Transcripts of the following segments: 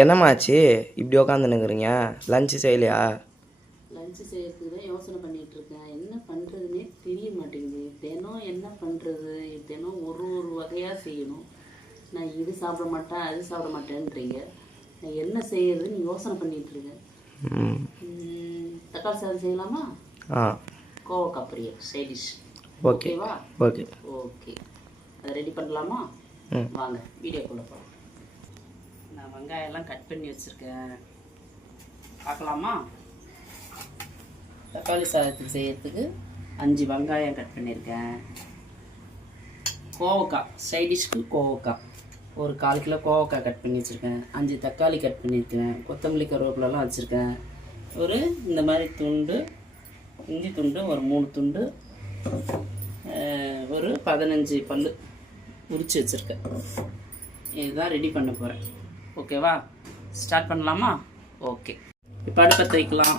என்னம்மாச்சு இப்படி உக்காந்துன்னுக்குறீங்க? லஞ்சு செய்யலையா? லஞ்சு செய்யறதுக்கு தான் யோசனை பண்ணிகிட்டு இருக்கேன். என்ன பண்ணுறதுனே தெரிய மாட்டேங்குது. தினம் என்ன பண்ணுறது? தினம் ஒரு வகையாக செய்யணும். நான் இது சாப்பிட மாட்டேன் அது சாப்பிட மாட்டேன்றீங்க. நான் என்ன செய்யறதுன்னு யோசனை பண்ணிகிட்டு இருக்கேன். தக்காளி சாதம் செய்யலாமா? கோவக்காய் பொரியல் சைடிஷ். ஓகேவா? ஓகே ஓகே, அதை ரெடி பண்ணலாமா? வாங்க வீடியோக்குள்ளே போகலாம். நான் வெங்காயம்லாம் கட் பண்ணி வச்சுருக்கேன், பார்க்கலாமா? தக்காளி சாதத்துக்கு செய்யறதுக்கு 5 வெங்காயம் கட் பண்ணியிருக்கேன். கோவக்காய் சைடிஷ்க்கு கோவக்காய் ஒரு 1/4 கிலோ கோவக்காய் கட் பண்ணி வச்சுருக்கேன். 5 தக்காளி கட் பண்ணியிருக்கேன். கொத்தமல்லி கருவேப்பிலலாம் வச்சுருக்கேன். ஒரு இந்த மாதிரி துண்டு இஞ்சி துண்டு ஒரு 3 துண்டு, ஒரு 15 பல் உரித்து வச்சுருக்கேன். இதுதான் ரெடி பண்ண போகிறேன். ஓகேவா? ஸ்டார்ட் பண்ணலாமா? ஓகே, இப்போ அடுப்பத்தை வைக்கலாம்.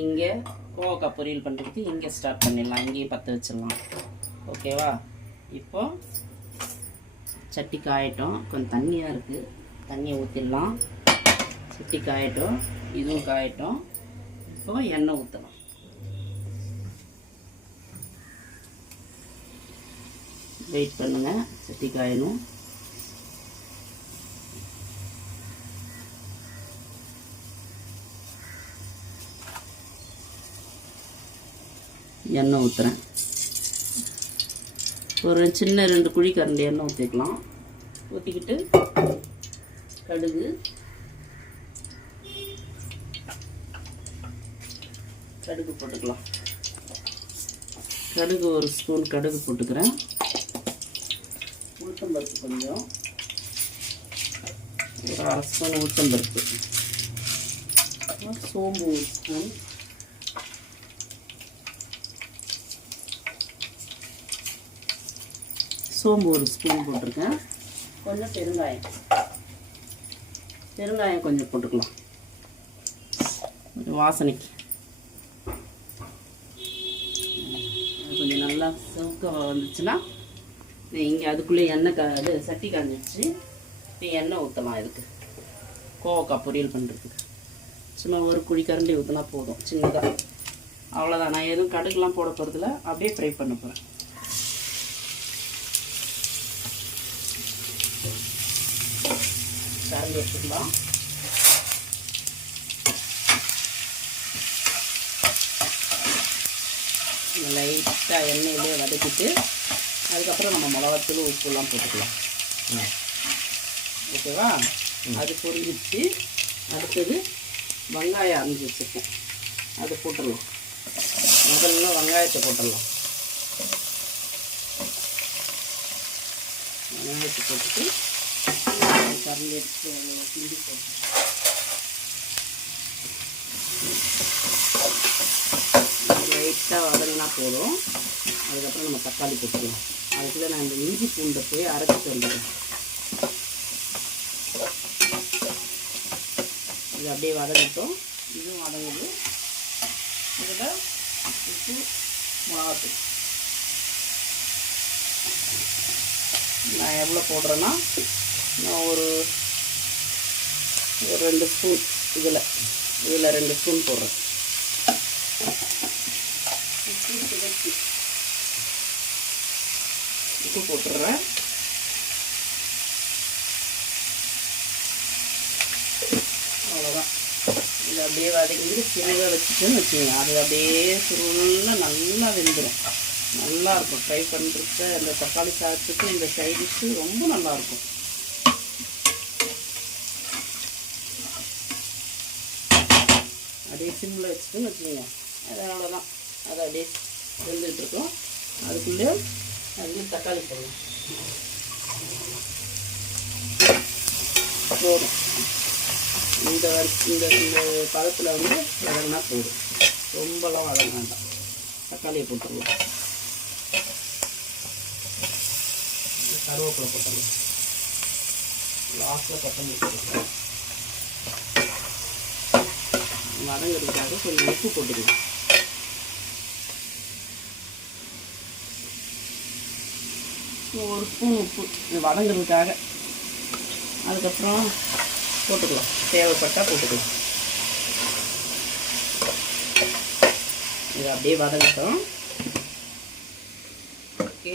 இங்கே கோவக்காய் பொரியல் பண்ணுறதுக்கு இங்கே ஸ்டார்ட் பண்ணிடலாம். இங்கேயும் பற்ற வச்சிடலாம். ஓகேவா? இப்போது சட்டி காயட்டும். கொஞ்சம் தண்ணியாக இருக்குது, தண்ணியை ஊற்றிடலாம். சட்டி காயட்டும், இதுவும் காயட்டும். இப்போ எண்ணெய் ஊற்றலாம். வெயிட் பண்ணுங்கள், சட்டி காயணும். எண்ணெய் ஊற்றுறேன். ஒரு சின்ன 2 குழி கரண்டி எண்ணெய் ஊற்றிக்கலாம். ஊற்றிக்கிட்டு கடுகு, போட்டுக்கலாம். கடுகு ஒரு ஸ்பூன் கடுகு போட்டுக்கிறேன். உளுத்தம்பருப்பு கொஞ்சம், ஒரு 1/2 ஸ்பூன் உளுத்தம்பருப்பு. சோம்பு ஒரு ஸ்பூன், சோம்பு ஒரு ஸ்பூன் போட்டிருக்கேன். கொஞ்சம் பெருங்காயம் கொஞ்சம் போட்டுக்கலாம், கொஞ்சம் வாசனைக்கு. கொஞ்சம் நல்லா சவுக்க வந்துச்சுன்னா இங்கே அதுக்குள்ளே எண்ணெய் சட்டி காஞ்சிடுச்சு. எண்ணெய் ஊற்றலாம். இதுக்கு கோவக்காய் பொரியல் பண்ணுறதுக்கு சும்மா ஒரு குழி கரண்டி ஊற்றினா போதும், சின்னதாக. அவ்வளோதான். நான் எதுவும் கடுகுலாம் போட போகிறதில்ல, அப்படியே ஃப்ரை பண்ண போகிறேன். கரண்டி எடுத்துக்கலாம். லைட்டாக எண்ணெயிலே வதக்கிட்டு அதுக்கப்புறம் நம்ம மிளகாத்தூள் உப்புலாம் போட்டுக்கலாம். ஓகேவா? அது பொரிஞ்சிச்சு. அடுத்தது வெங்காயம் அரைஞ்சி வச்சுருக்கேன், அது போட்டுடலாம். முதல்ல வெங்காயத்தை போட்டுடலாம். வெங்காயத்தை போட்டுட்டு கரண்டி எடுத்து கிண்டி போட்டு லைட்டாக வதங்கினா போதும். அதுக்கப்புறம் நம்ம தக்காளி போட்டுக்கலாம். அதுக்குள்ளே நான் இந்த இஞ்சி பூண்டை போய் அரைச்சிட்டு வந்துடுறேன். இது அப்படியே வதங்கட்டும். இதுவும் வதங்குது. இதில் உப்பு, மிளகாத்தூள் நான் எவ்வளோ போடுறேன்னா, நான் ஒரு 2 ஸ்பூன் இதில் 2 ஸ்பூன் போடுறேன். உப்பு போட்டுடுறேன். அவ்வளோதான். இது அப்படியே வதக்கிட்டு சிறுவை வச்சுட்டுன்னு வச்சுக்கோங்க. அது அப்படியே சுருள நல்லா வெந்துடும். நல்லாயிருக்கும். ட்ரை பண்ணுறதுக்கு இந்த தக்காளி சாதத்துக்கு இந்த சைடிஷ்ஷு ரொம்ப நல்லாயிருக்கும். அப்படியே சிம்மில் வச்சுட்டுன்னு வச்சுக்கோங்க. அது அவ்வளோதான். அது அப்படியே வெந்துட்டுருக்கோம். அதுக்குள்ளே அதுலேயும் தக்காளி போடணும். போதும். இந்த பதத்தில் வந்து வதங்கினா போதும். ரொம்பலாம் வதங்க வேண்டாம். தக்காளியை போட்டுருவோம். கருவேப்பிலை போட்டுருவோம். லாஸ்ட்டில் கொத்தமல்லி போட்டுருவோம். வதங்கிறதுக்காக கொஞ்சம் உப்பு போட்டுக்கலாம். ஒரு ஸ்பூன் உப்பு வதங்கிறதுக்காக. அதுக்கப்புறம் போட்டுக்கலாம், தேவைப்பட்டால் போட்டுக்கலாம். இது அப்படியே வதங்கட்டும். ஓகே,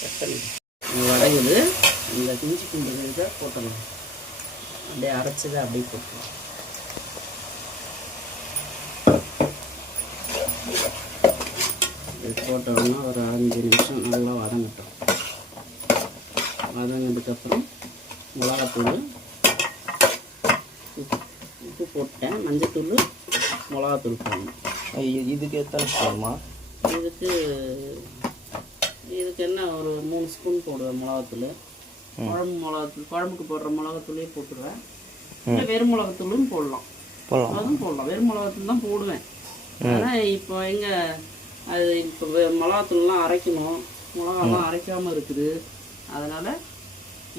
தக்காளி இது வதங்குது. இந்த இஞ்சி பூண்டு இதை போட்டணும், அப்படியே அரைச்சதை அப்படியே போட்டுக்கலாம். இது போட்டோம்னா ஒரு 5 நிமிஷம் நல்லா வதங்கட்டும். வதங்கினதுக்கப்புறம் மிளகாத்தூள், உப்பு போட்டேன், மஞ்சத்தூள், மிளகாத்தூள் போடணும். இதுக்கு எத்தனை ஸ்பூன்மா? இதுக்கு என்ன ஒரு 3 ஸ்பூன் போடுவேன் மிளகாத்தூள். குழம்பு மிளகாத்தூள், குழம்புக்கு போடுற மிளகாத்தூளே போட்டுருவேன். இல்லை வெறும் மிளகாத்தூளும் போடலாம், அதுவும் போடலாம். வெறும் மிளகாத்தூள் தான் போடுவேன். ஆனால் இப்போ எங்கே அது இப்போ மிளகாத்தூள்லாம் அரைக்கணும், மிளகாலாம் அரைக்காமல் இருக்குது. அதனால்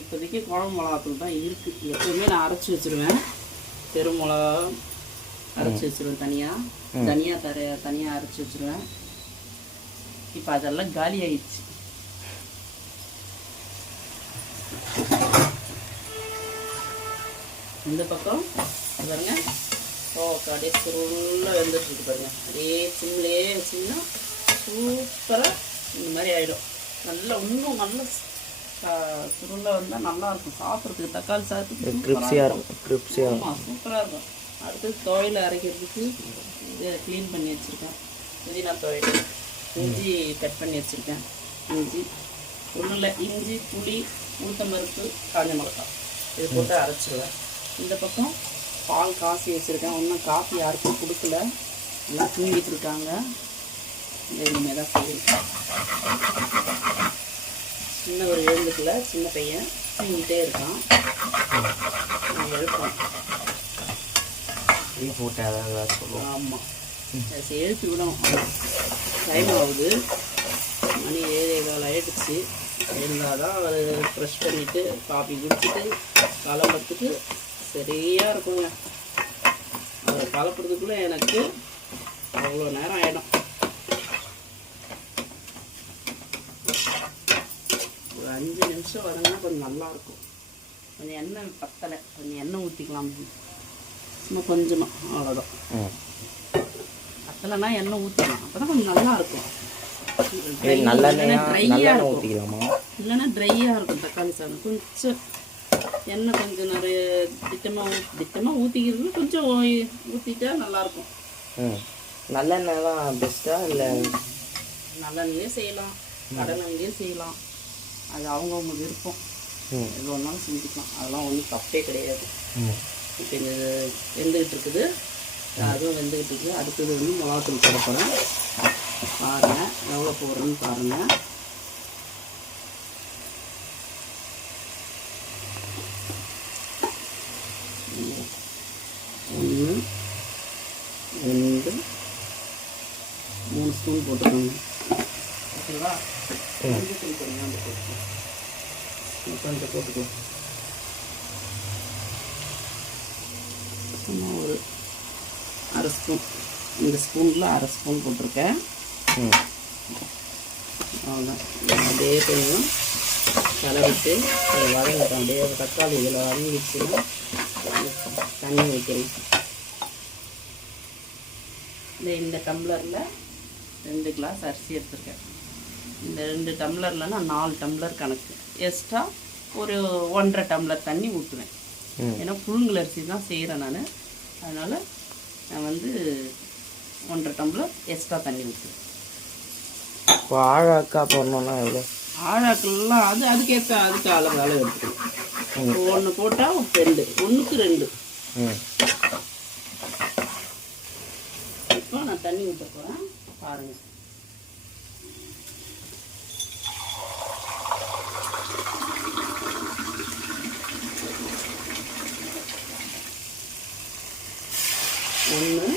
இப்போதைக்கு குழம்பு மிளகாத்தூள் தான் இருக்குது. எப்போவுமே நான் அரைச்சி வச்சுருவேன், பெரும் மிளகா அரைச்சி வச்சுருவேன், தனியாக அரைச்சி வச்சுருவேன். இப்போ அதெல்லாம் காலி ஆயிடுச்சு. இந்த பக்கம் பாருங்க, அப்படியே சுருளாக வெந்துட்டுருக்கு பாருங்க. அப்படியே சிம்லேயே வச்சிங்கன்னா சூப்பராக இந்த மாதிரி ஆகிடும். நல்லா இன்னும் நல்லா சுருளாக வந்தால் நல்லாயிருக்கும் சாப்பிட்றதுக்கு. தக்காளி சாதத்துக்கு சூப்பராக இருக்கும். அடுத்தது துவையில் அரைக்கிறதுக்கு இதை க்ளீன் பண்ணி வச்சுருக்கேன். புதினா துவையல், இஞ்சி கட் பண்ணி வச்சுருக்கேன். இஞ்சி ஒன்றும் இல்லை, இஞ்சி, புளி, உளுத்தம்பருப்பு, காஞ்ச மிளகாய் இது போட்டு அரைச்சிடுவேன். இந்த பக்கம் பால் காசி வச்சுருக்கேன். ஒன்றும் காஃபி யாருக்கும் கொடுக்கல, எல்லாம் தூங்கிட்டு இருக்காங்க. இனிமேல் தான் செய்யணும். சின்ன ஒரு எழுந்துக்குள்ள சின்ன பையன் தூங்கிட்டே இருக்கான், எழுப்போம். ஆமாம், எழுப்பி விடணும். டைம் ஆகுது, மணி 7:15 ஆகிடுச்சு. இருந்தால் தான் அவர் ப்ரெஷ் பண்ணிவிட்டு காஃபி குடிச்சிட்டு கிளம்புறதுக்கு சரியாக இருக்குங்க. அவர் கிளப்புறதுக்குள்ளே எனக்கு அவ்வளோ நேரம் ஆகிடும். ஒரு 5 நிமிஷம் வரணும்னா கொஞ்சம் நல்லாயிருக்கும். கொஞ்சம் எண்ணெய் பத்தலை, கொஞ்சம் எண்ணெய் ஊற்றிக்கலாம், சும்மா கொஞ்சமாக, அவ்வளோதான். பத்தலைன்னா எண்ணெய் ஊற்றிக்கலாம், அப்போ தான் கொஞ்சம் நல்லாயிருக்கும். இல்லைன்னா ட்ரையாக இருக்கும் தக்காளி சாதம். கொஞ்சம் எண்ணெய் கொஞ்சம் நிறைய திட்டமாக ஊற்றிக்கிறது, கொஞ்சம் ஊற்றிட்டா நல்லாயிருக்கும். நல்லெண்ணெய் தான் பெஸ்ட்டாக? இல்லை நல்லெண்ணெயே செய்யலாம், கடலெண்ணெயே செய்யலாம், அது அவங்கவுங்க விருப்பம். எது ஒன்றாலும் செஞ்சுக்கலாம், அதெல்லாம் ஒன்றும் தப்பே கிடையாது. இப்போ இந்த வெந்துக்கிட்டு இருக்குது, அதுவும் வெந்துக்கிட்டு இருக்குது. அடுத்தது வந்து மிளகாத்தூள் போட போகிறேன். பாருங்கள் எவ்வளோ போடுறேன்னு பாருங்கள். ஒன்று, 2, 3 ஸ்பூன் போட்டுக்கோங்க. ஓகேவா? கொஞ்சம் போட்டுக்கோ. சும்மா ஒரு 1/2 ஸ்பூன், இந்த ஸ்பூனில் 1/2 ஸ்பூன் போட்டிருக்கேன். அவ்வளோதான். அப்படியே கொஞ்சம் கலவிட்டு வதங்கட்டும். அப்படியே தக்காளி இதில் வதங்கிடுச்சுன்னா தண்ணி வைக்கிறேன். இந்த டம்ளரில் 2 கிளாஸ் அரிசி எடுத்துருக்கேன். இந்த 2 டம்ளர்லன்னா 4 டம்ளர் கணக்கு. எக்ஸ்ட்ரா ஒரு 1.5 டம்ளர் தண்ணி ஊற்றுவேன். ஏன்னா புழுங்கல் அரிசி தான் செய்கிறேன் நான், அதனால் நான் வந்து 1.5 டம்ளர் எக்ஸ்ட்ரா தண்ணி ஊற்றுவேன். இப்போ ஆழாக்கா போடணுன்னா எவ்வளோ? ஆழாக்கெல்லாம் அதுக்கு அளவு எடுத்துக்கணும். 1 போட்டால் 2, 1க்கு 2. இப்போ நான் தண்ணி ஊற்ற போகிறேன், பாருங்கள். ஒன்று,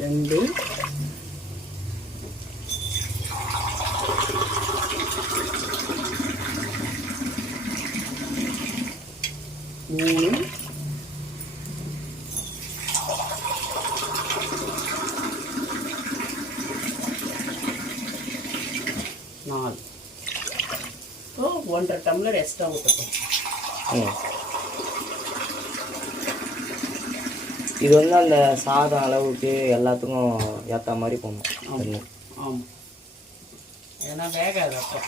2, 3, 1.5 டம்ளர் எக்ஸ்ட்ரா ஊற்றணும். ம். இது வந்து அந்த சாதம் அளவுக்கு எல்லாத்துக்கும் ஏற்ற மாதிரி போடணும். ஆமாம், ஏன்னா வேகாது அப்போ.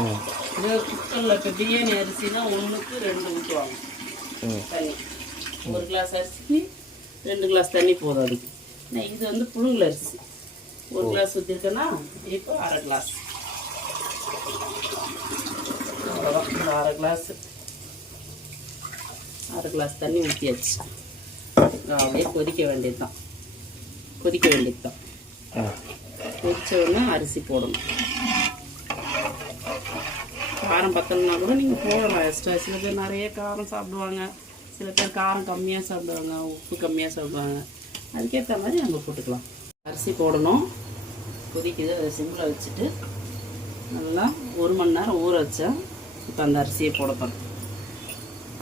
ம். இது குக்கரில் இப்போ பிரியாணி அரிசினா 1க்கு 2 ஊற்றுவாங்க தண்ணி. 1 கிளாஸ் அரிசிக்கு 2 கிளாஸ் தண்ணி போதும் அதுக்கு. இது வந்து புழுங்கல் அரிசி 1 கிளாஸ் ஊற்றிருக்கேன்னா இப்போ 1/2 கிளாஸ். அவ்வளோதான், 1/2 கிளாஸ் தண்ணி ஊற்றியாச்சு. அப்படியே கொதிக்க வேண்டியது தான். கொதிச்ச உடனே அரிசி போடணும். காரம் பத்தலைன்னா கூட நீங்கள் போடலாம் எக்ஸ்ட்ரா. சில பேர் நிறைய காரம் சாப்பிடுவாங்க, சில பேர் காரம் கம்மியாக சாப்பிடுவாங்க, உப்பு கம்மியாக சாப்பிடுவாங்க. அதுக்கேற்ற மாதிரி நம்ம போட்டுக்கலாம். அரிசி போடணும். கொதிக்குது, அதை சிம்மில் வச்சுட்டு நல்லா 1 மணி நேரம் ஊற வச்சா இப்போ அந்த அரிசியை போடணும்.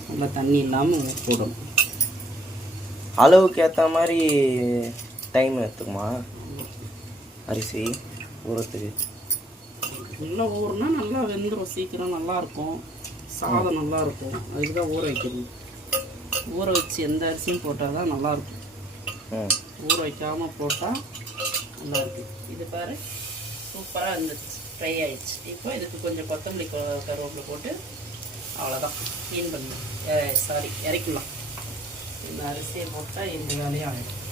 நல்லா தண்ணி இல்லாமல் போடணும். அளவுக்கு ஏற்ற மாதிரி டைம் எடுத்துக்குமா அரிசி ஊறத்துக்கு? நல்லா ஊறுனா நல்லா வெந்துடும், சீக்கிரம் நல்லாயிருக்கும், சாதம் நல்லாயிருக்கும். அதுக்கு தான் ஊற வைக்கணும். ஊற வச்சு எந்த அரிசியும் போட்டால் தான் நல்லாயிருக்கும். ஊற வைக்காமல் போட்டால் நல்லாயிருக்கும். இது பாரு, சூப்பராக இருந்துச்சு, ஃப்ரை ஆகிடுச்சு. இப்போ இதுக்கு கொஞ்சம் கொத்தமல்லி கருவேப்பிலை போட்டு அவ்வளோதான், க்ளீன் பண்ணணும். இறக்கலாம். இந்த அரிசியை போட்டால் இந்த வேலையும் ஆகிடும்.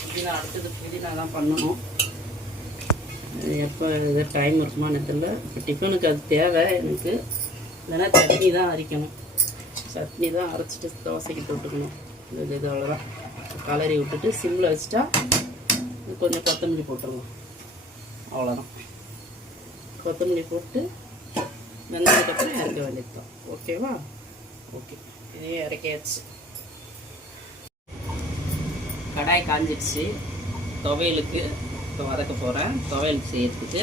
புதினா அடுத்தது புதினா தான் பண்ணணும். எப்போ இது டைம் இருக்குமான்னு தெரியல. இப்போ டிஃபனுக்கு அது தேவை எனக்கு. இல்லைன்னா சட்னி தான் அரைக்கணும். சட்னி தான் அரைச்சிட்டு தோசைக்கு தொட்டுக்கணும். இது அவ்வளோதான். கலரி விட்டுட்டு சிம்மில் வச்சுட்டா கொஞ்சம் கொத்தமல்லி போட்டுருவோம். அவ்வளோதான். கொத்தமல்லி போட்டு வெந்ததுக்கப்புறம் இறக்க வேண்டியது தான். ஓகேவா? ஓகே, இதையும் இறக்கியாச்சு. கடாய் காஞ்சிடுச்சு. துவையலுக்கு இப்போ வதக்க போகிறேன். துவையலுக்கு செய்யறதுக்கு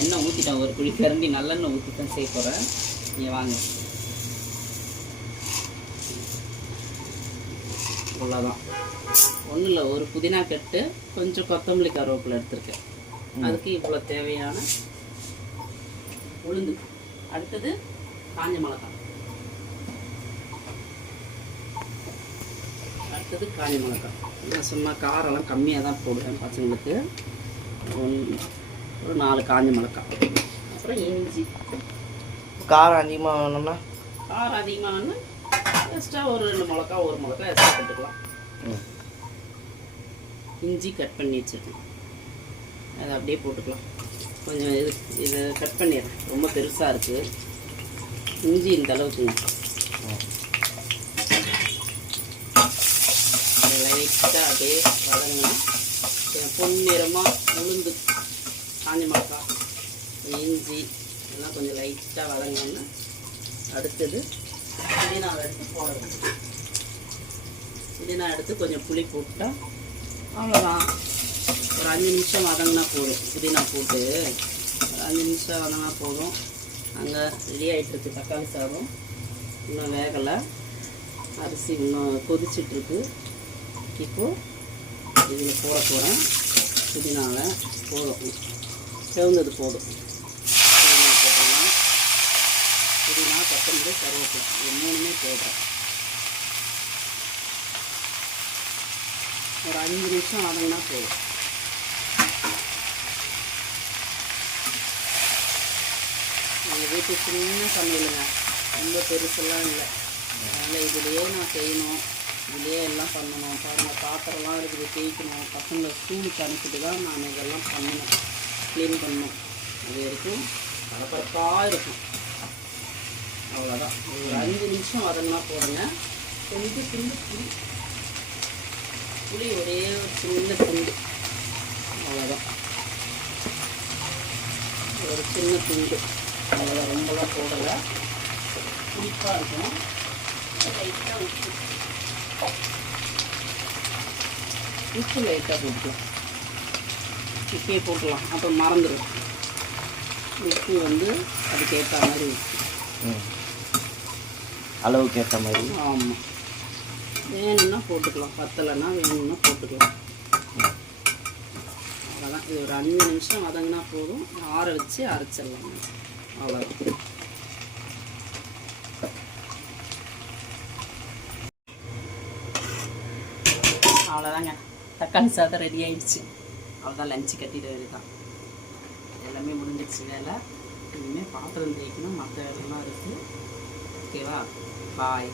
எண்ணெய் ஊற்றிட்டேன். ஒரு குழி கரண்டி நல்லெண்ணெய் ஊற்றிட்டேன் செய்ய போகிறேன். நீங்கள் வாங்க. அவ்வளோதான், ஒன்றும் இல்லை. ஒரு புதினா கட்டு, கொஞ்சம் கொத்தமல்லி கருவேப்பிலை எடுத்துருக்கேன். அதுக்கு இவ்வளோ தேவையான உளுந்து. அடுத்தது காஞ்ச மிளகாய். நான் சும்மா காரெல்லாம் கம்மியாக தான் போடுவேன் பசங்களுக்கு. ஒரு 4 காஞ்ச மிளகாய். அப்புறம் இஞ்சி. காரம் அதிகமாக வேணும்னா? காரம் அதிகமாக வேணும் எக்ஸ்ட்ரா ஒரு 2 மிளகா, 1 மிளகா எக்ஸ்ட்ரா போட்டுக்கலாம். இஞ்சி கட் பண்ணி வச்சுருக்கேன், அதை அப்படியே போட்டுக்கலாம். கொஞ்சம் இது கட் பண்ணிடுறேன், ரொம்ப பெருசாக இருக்குது. இஞ்சி இந்த அளவுக்குங்க. லைட்டாக அப்படியே வதங்கணும். பொன்னிறமாக உளுந்து, காஞ்ச மிளகாய், இஞ்சி எல்லாம் கொஞ்சம் லைட்டாக வதங்கணும்னா அடுத்தது புதினா எடுத்து போடணும். புதினா எடுத்து கொஞ்சம் புளி போட்டால் அவ்வளோதான். ஒரு 5 நிமிஷம் வதங்கினா போதும். புதினா போட்டு ஒரு 5 நிமிஷம் வதங்கினா போதும். அங்கே ரெடி ஆகிட்டுருக்கு தக்காளி சாதம். இன்னும் வேகலை. அரிசி இன்னும் கொதிச்சிட்ருக்கு. இப்போது இதில் போட போகிறேன். புதினாவை போதும், செவந்தது போதும். புதினா போட்டோம்னா புதினா, கொத்தமல்லி, கருவேப்பிலை இது 3மே போடுறேன். ஒரு 5 நிமிஷம் வதங்கினா போதும். எங்கள் வீட்டு சின்ன சமையலுங்க, ரொம்ப பெருசெல்லாம் இல்லை. அதனால் இதுலேயே நான் செய்யணும், இதுலேயே எல்லாம் பண்ணணும். பாருங்கள், பாத்திரம்லாம் இருக்குது, தேய்க்கணும். பசங்களை ஸ்கூலுக்கு அனுப்பிட்டு தான் நான் இதெல்லாம் பண்ணணும், க்ளீன் பண்ணணும். இது வரைக்கும் பரபரப்பாக இருக்கும். அவ்வளோதான். ஒரு 5 நிமிஷம் வதங்கினா போடுங்க. கொஞ்சம் துண்டு புளி ஒரே ஒரு சின்ன துண்டு, அவ்வளோதான். ஒரு சின்ன துண்டு, அவ்வளோதான். ரொம்பலாம் போடலை, புளிப்பாக இருக்கணும். லைட்டாக உப்பு லைட்டாக போட்டுக்கலாம். இப்பயே போட்டுக்கலாம், அப்புறம் மறந்துடும். உப்பு வந்து அதுக்கேற்ற மாதிரி உப்பு, அளவுக்கு ஏற்ற மாதிரி. ஆமாம், வேணும்னா போட்டுக்கலாம், பத்தலைன்னா வேணும்னா போட்டுக்கலாம். அவ்வளோதான். இது ஒரு 5 நிமிஷம் வதங்கினா போதும். ஆற வச்சு அரைச்சிடலாம். அவ்வளோதான். அவ்வளோதாங்க, தக்காளி சாதம் ரெடி ஆயிடுச்சு. அவ்வளோதான், லஞ்சு கட்டிட வேண்டியதான். எல்லாமே முடிஞ்சிடுச்சு வேலை. இனிமேல் பாத்திரம் தேய்க்கணும், மற்ற வேலைலாம் இருக்குது. ஓகேவா? பாய்.